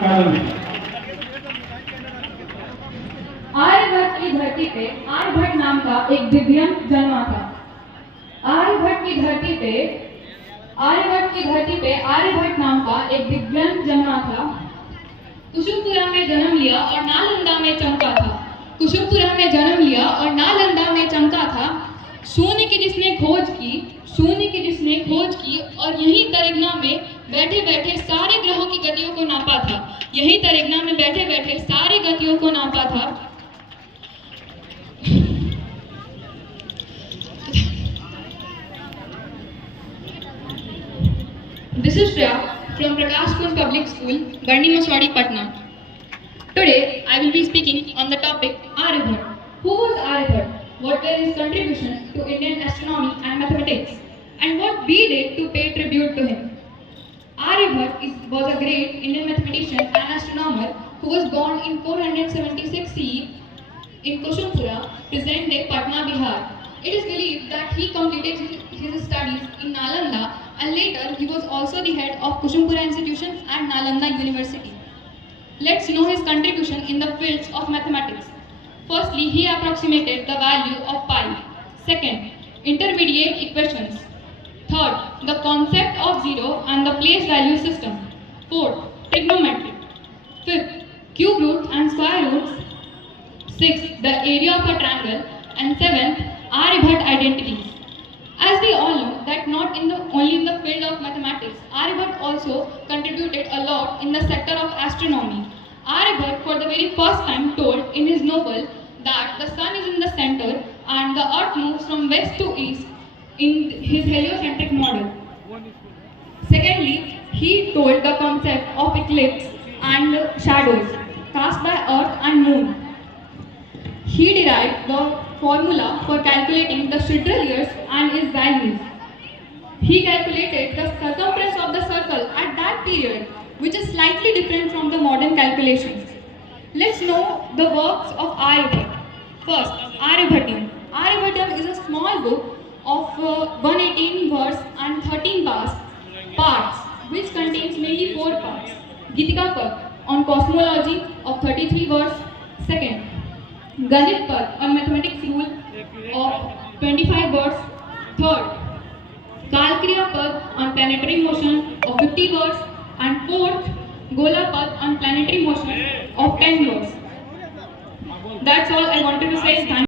आर्यभट्ट की धरती पे आर्यभट्ट नाम का एक दिव्यांग जन्मा था। आर्यभट्ट की धरती पे आर्यभट्ट नाम का एक दिव्यांग जन्मा था। कुसुमपुरा में जन्म लिया और नालंदा में चमका था। कुसुमपुरा में जन्म लिया और नालंदा में चमका था। शून्य की जिसने खोज की और यही तरिगना में बैठे बैठे सारे ग्रहों की गतियों को नापा था। यही तरिगना में बैठे बैठे सारी गतियों को नापा था। This is Shreya from Prakash Kund Public School, Garni Maswadi, Patna. Today, I will be speaking on the topic Aryabhat. Who was Aryabhat? What were his contributions to Indian astronomy and mathematics? And what we did to pay tribute to him? Aryabhat was a great Indian mathematician and astronomer who was born in 476 CE in Kusumpura, present-day Patna, Bihar. It is believed that he completed his studies in Nalanda and later he was also the head of Kusumpura Institution and Nalanda University. Let's know his contribution in the fields of mathematics. Firstly, he approximated the value of pi. Second, intermediate equations. Third, the concept of zero and the place value system. Fourth, trigonometry. Fifth, cube roots and square roots. Sixth, the area of a triangle. And seventh, Aryabhat identities. As we all know that not only in the field of mathematics, Aryabhat also contributed a lot in the sector of astronomy. Aryabhat for the very first time told in his novel that the sun is in the center and the earth moves from west to east in his heliocentric model. Secondly, he told the concept of eclipse and shadows cast by earth and moon. He derived the formula for calculating the sidereal years and its values. He calculated the circumference of the circle at that period, which is slightly different from the modern calculations. Let's know the works of Aryabhat. First, Aryabhatiam. Aryabhatiam is a small book of 118 verse and 13 parts, which contains mainly 4 parts. Gitika Pad on cosmology of 33 verse. Second, Ganit Pad on mathematics rule of 25 words. Third, Kalkriya Pad on planetary motion of 50 words. And fourth, Gola Pad on planetary motion of 10 words. That's all I wanted to say. Thank you.